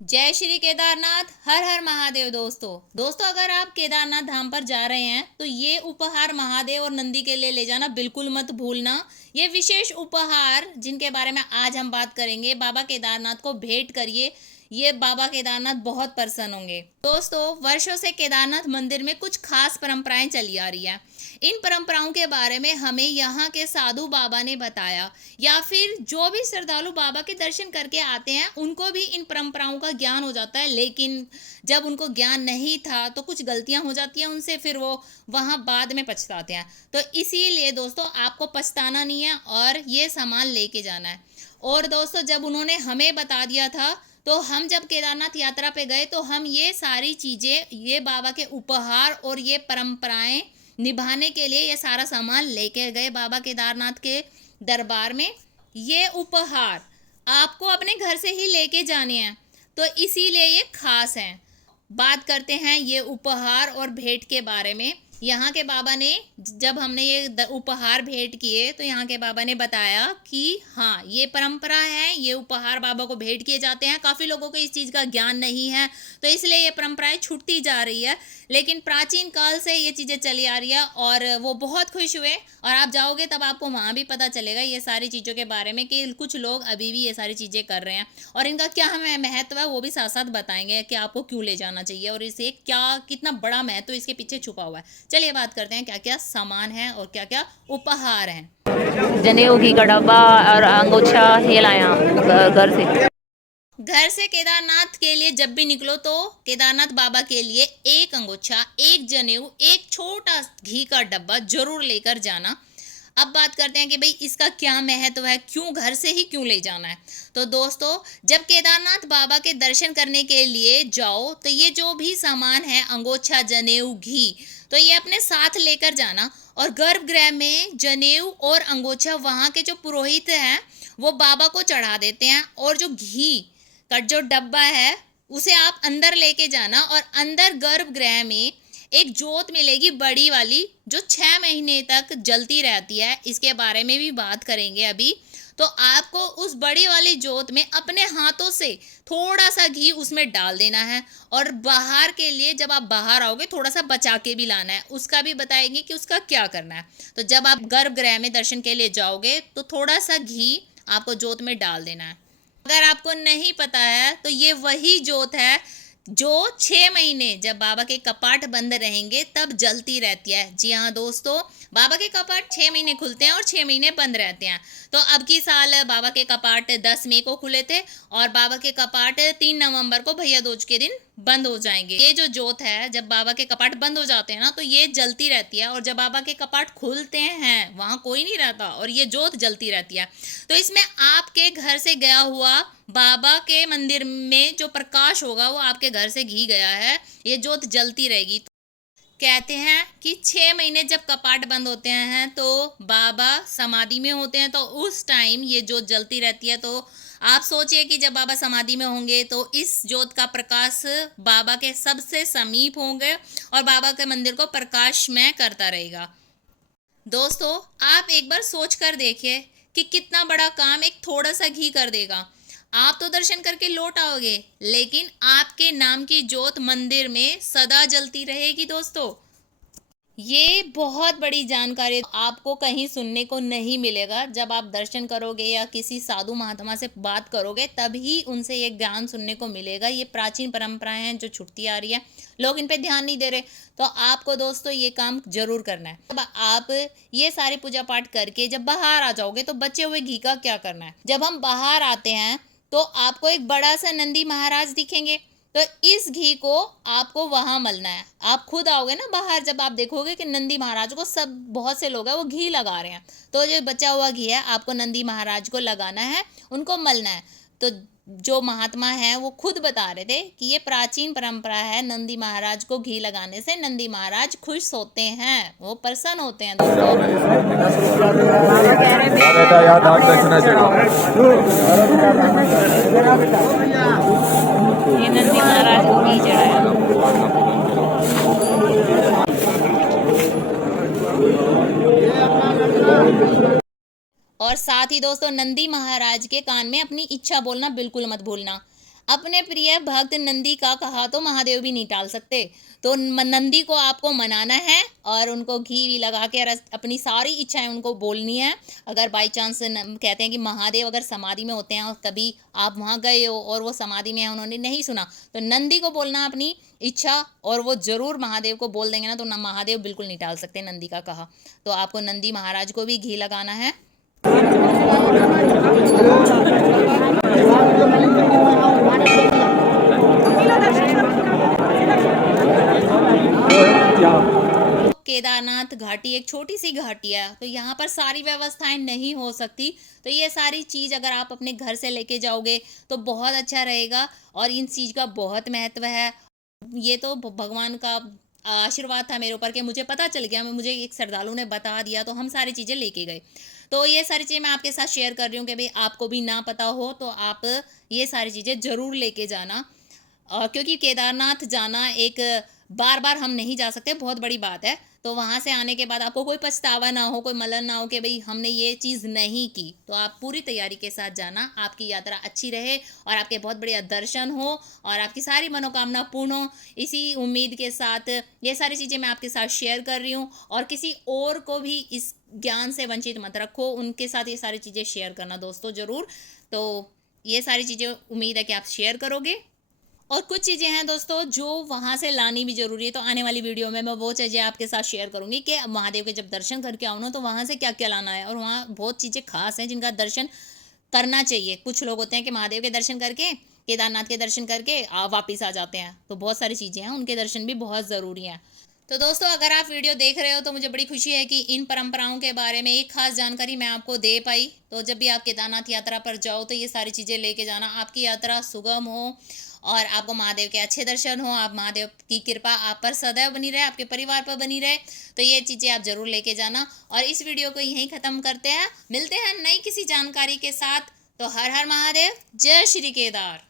जय श्री केदारनाथ, हर हर महादेव। दोस्तों अगर आप केदारनाथ धाम पर जा रहे हैं तो ये उपहार महादेव और नंदी के लिए ले जाना बिल्कुल मत भूलना। ये विशेष उपहार जिनके बारे में आज हम बात करेंगे, बाबा केदारनाथ को भेंट करिए। ये बाबा केदारनाथ बहुत प्रसन्न होंगे। दोस्तों, वर्षों से केदारनाथ मंदिर में कुछ खास परंपराएं चली आ रही हैं। इन परंपराओं के बारे में हमें यहाँ के साधु बाबा ने बताया, या फिर जो भी श्रद्धालु बाबा के दर्शन करके आते हैं उनको भी इन परंपराओं का ज्ञान हो जाता है। लेकिन जब उनको ज्ञान नहीं था तो कुछ गलतियां हो जाती हैं उनसे, फिर वो वहाँ बाद में पछताते हैं। तो इसीलिए दोस्तों आपको पछताना नहीं है और ये सामान लेके जाना है। और दोस्तों, जब उन्होंने हमें बता दिया था तो हम जब केदारनाथ यात्रा पे गए तो हम ये सारी चीज़ें, ये बाबा के उपहार और ये परंपराएं निभाने के लिए ये सारा सामान लेके गए बाबा केदारनाथ के दरबार में। ये उपहार आपको अपने घर से ही लेके जाने हैं, तो इसीलिए ये खास हैं। बात करते हैं ये उपहार और भेंट के बारे में। यहाँ के बाबा ने, जब हमने ये उपहार भेंट किए तो यहाँ के बाबा ने बताया कि हाँ, ये परंपरा है, ये उपहार बाबा को भेंट किए जाते हैं। काफ़ी लोगों को इस चीज़ का ज्ञान नहीं है, तो इसलिए ये परंपराएं छूटती जा रही है। लेकिन प्राचीन काल से ये चीज़ें चली आ रही है और वो बहुत खुश हुए। और आप जाओगे तब आपको वहाँ भी पता चलेगा ये सारी चीज़ों के बारे में कि कुछ लोग अभी भी ये सारी चीज़ें कर रहे हैं और इनका क्या हमें महत्व है वो भी साथ साथ बताएंगे कि आपको क्यों ले जाना चाहिए और इसे क्या, कितना बड़ा महत्व इसके पीछे छुपा हुआ है। चलिए बात करते हैं क्या क्या सामान है और क्या क्या उपहार हैं। जनेऊ, घी का डब्बा और अंगोछा ये लाया घर से। घर से केदारनाथ के लिए जब भी निकलो तो केदारनाथ बाबा के लिए एक अंगोछा, एक जनेऊ, एक छोटा घी का डब्बा जरूर लेकर जाना। अब बात करते हैं कि भाई इसका क्या महत्व है, क्यों घर से ही क्यों ले जाना है। तो दोस्तों, जब केदारनाथ बाबा के दर्शन करने के लिए जाओ तो ये जो भी सामान है, अंगोछा, जनेऊ, घी, तो ये अपने साथ लेकर जाना। और गर्भगृह में जनेऊ और अंगोछा वहाँ के जो पुरोहित हैं वो बाबा को चढ़ा देते हैं, और जो घी का जो डब्बा है उसे आप अंदर लेके जाना। और अंदर गर्भगृह में एक जोत मिलेगी बड़ी वाली, जो 6 महीने तक जलती रहती है। इसके बारे में भी बात करेंगे अभी। तो आपको उस बड़ी वाली जोत में अपने हाथों से थोड़ा सा घी उसमें डाल देना है। और बाहर के लिए जब आप बाहर आओगे थोड़ा सा बचा के भी लाना है, उसका भी बताएंगे कि उसका क्या करना है। तो जब आप गर्भगृह में दर्शन के लिए जाओगे तो थोड़ा सा घी आपको जोत में डाल देना है। अगर आपको नहीं पता है तो ये वही जोत है जो 6 महीने जब बाबा के कपाट बंद रहेंगे तब जलती रहती है। जी हाँ दोस्तों, बाबा के कपाट 6 महीने खुलते हैं और 6 महीने बंद रहते हैं। तो अब की साल बाबा के कपाट 10 मई को खुले थे और बाबा के कपाट 3 नवंबर को भैया दूज के दिन बंद हो जाएंगे। ये जो जोत है, जब बाबा के कपाट बंद हो जाते हैं ना तो ये जलती रहती है, और जब बाबा के कपाट खुलते हैं वहाँ कोई नहीं रहता और ये जोत जलती रहती है। तो इसमें आपके घर से गया हुआ बाबा के मंदिर में जो प्रकाश होगा वो आपके घर से घी गया है, ये जोत जलती रहेगी। कहते हैं कि 6 महीने जब कपाट बंद होते हैं तो बाबा समाधि में होते हैं, तो उस टाइम ये जोत जलती रहती है। तो आप सोचिए कि जब बाबा समाधि में होंगे तो इस जोत का प्रकाश बाबा के सबसे समीप होंगे और बाबा के मंदिर को प्रकाशमय करता रहेगा। दोस्तों, आप एक बार सोच कर देखिए कि कितना बड़ा काम एक थोड़ा सा घी कर देगा। आप तो दर्शन करके लौट आओगे, लेकिन आपके नाम की जोत मंदिर में सदा जलती रहेगी। दोस्तों, ये बहुत बड़ी जानकारी आपको कहीं सुनने को नहीं मिलेगा। जब आप दर्शन करोगे या किसी साधु महात्मा से बात करोगे तभी उनसे ये ज्ञान सुनने को मिलेगा। ये प्राचीन परंपराएं हैं जो छुटती आ रही है, लोग इन पे ध्यान नहीं दे रहे। तो आपको दोस्तों ये काम जरूर करना है। अब आप ये सारी पूजा पाठ करके जब बाहर आ जाओगे तो बचे हुए घी का क्या करना है। जब हम बाहर आते हैं तो आपको एक बड़ा सा नंदी महाराज दिखेंगे, तो इस घी को आपको वहां मलना है। आप खुद आओगे ना बाहर, जब आप देखोगे कि नंदी महाराज को सब, बहुत से लोग हैं वो घी लगा रहे हैं, तो जो बचा हुआ घी है आपको नंदी महाराज को लगाना है, उनको मलना है। तो जो महात्मा हैं वो खुद बता रहे थे कि ये प्राचीन परंपरा है, नंदी महाराज को घी लगाने से नंदी महाराज खुश होते हैं, वो प्रसन्न होते हैं। दोस्तों, ये नंदी महाराज को घी चढ़ाया। और साथ ही दोस्तों, नंदी महाराज के कान में अपनी इच्छा बोलना बिल्कुल मत भूलना। अपने प्रिय भक्त नंदी का कहा तो महादेव भी नहीं टाल सकते। तो नंदी को आपको मनाना है और उनको घी भी लगा के अपनी सारी इच्छाएं उनको बोलनी है। अगर बाई चांस कहते हैं कि महादेव अगर समाधि में होते हैं और कभी आप वहाँ गए हो और वो समाधि में है, उन्होंने नहीं सुना, तो नंदी को बोलना अपनी इच्छा और वो जरूर महादेव को बोल देंगे ना, तो महादेव बिल्कुल नहीं टाल सकते नंदी का कहा। तो आपको नंदी महाराज को भी घी लगाना है। केदारनाथ घाटी एक छोटी सी घाटी है, तो यहाँ पर सारी व्यवस्थाएं नहीं हो सकती, तो ये सारी चीज़ अगर आप अपने घर से लेके जाओगे तो बहुत अच्छा रहेगा और इन चीज़ का बहुत महत्व है। ये तो भगवान का आशीर्वाद था मेरे ऊपर कि मुझे पता चल गया, मुझे एक श्रद्धालु ने बता दिया, तो हम सारी चीज़ें लेके गए। तो ये सारी चीज़ें मैं आपके साथ शेयर कर रही हूँ कि भाई आपको भी ना पता हो तो आप ये सारी चीज़ें ज़रूर लेके जाना। क्योंकि केदारनाथ जाना एक बार बार हम नहीं जा सकते, बहुत बड़ी बात है। तो वहाँ से आने के बाद आपको कोई पछतावा ना हो, कोई मलन ना हो कि भाई हमने ये चीज़ नहीं की। तो आप पूरी तैयारी के साथ जाना, आपकी यात्रा अच्छी रहे और आपके बहुत बढ़िया दर्शन हो और आपकी सारी मनोकामना पूर्ण हो। इसी उम्मीद के साथ ये सारी चीज़ें मैं आपके साथ शेयर कर रही हूँ और किसी और को भी इस ज्ञान से वंचित मत रखो, उनके साथ ये सारी चीज़ें शेयर करना दोस्तों ज़रूर। तो ये सारी चीज़ें उम्मीद है कि आप शेयर करोगे। और कुछ चीज़ें हैं दोस्तों जो वहाँ से लानी भी ज़रूरी है, तो आने वाली वीडियो में मैं वो चीज़ें आपके साथ शेयर करूँगी कि महादेव के जब दर्शन करके आओ ना, तो वहाँ से क्या क्या लाना है। और वहाँ बहुत चीज़ें खास हैं जिनका दर्शन करना चाहिए। कुछ लोग होते हैं कि महादेव के दर्शन करके, केदारनाथ के दर्शन करके वापिस आ जाते हैं, तो बहुत सारी चीज़ें हैं, उनके दर्शन भी बहुत ज़रूरी हैं। तो दोस्तों अगर आप वीडियो देख रहे हो तो मुझे बड़ी खुशी है कि इन परंपराओं के बारे में एक खास जानकारी मैं आपको दे पाई। तो जब भी आप केदारनाथ यात्रा पर जाओ तो ये सारी चीज़ें लेके जाना, आपकी यात्रा सुगम हो और आपको महादेव के अच्छे दर्शन हो, आप महादेव की कृपा आप पर सदैव बनी रहे, आपके परिवार पर बनी रहे। तो ये चीज़ें आप ज़रूर लेके जाना। और इस वीडियो को यहीं ख़त्म करते हैं, मिलते हैं नई किसी जानकारी के साथ। तो हर हर महादेव, जय श्री केदार।